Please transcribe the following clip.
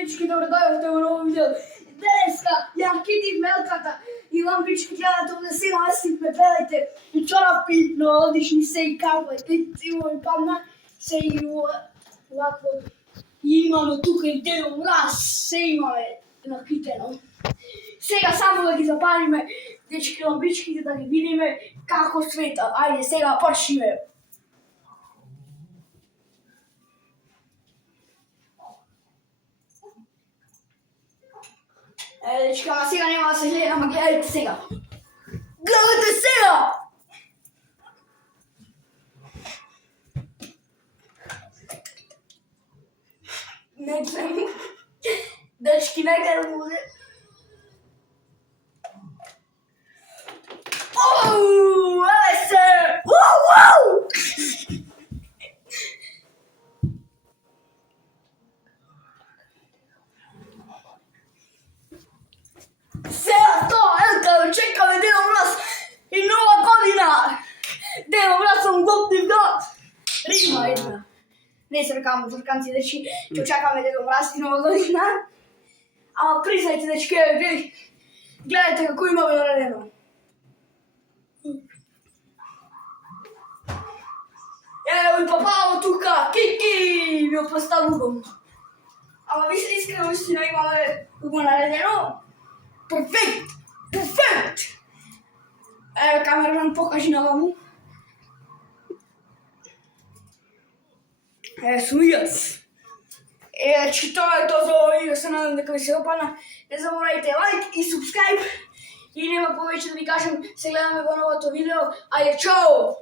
дечки, добродојавте во ново видео. Денеска ја китив мелката и лампички гледате овде сега насипме, гледајте. И чорапи, но одлични се и капа, и мој падна, се и овакво. И имаме тука и Дедо Мраз, се имаме накитено. Сега само да ги запалиме дечки лампичките, да ги видиме како света. Ајде, сега почниме. Дечки, ама сега нема да се гледа, ама гледајте сега. Гледате сега! Не гледам. Дечки, не гледам овде. Оу, еле се! Уау! Сега тоа, елка, чекаме Дедо Мраз и нова година! Дедо Мраз сум готив гад! Рима една. Не се рекам зрканци, дечки, ќе чекаме Дедо Мраз и нова година. Ама признајте, дечки, гледајте како имаме наредено. Ево и папао тука, Кики, ми опоставувам. Ама вие искрено истина имаме го наредено. Перфект! Перфект! Ево, камераман, покажи на ваму. Ево, сум јас. Че тоа е тоа за ово видео, се надам дека ви се допадна. Не заборавајте лайк и субскрайб. И нема повеќе да ви кажам, се гледаме во новото видео. Ајде, чао!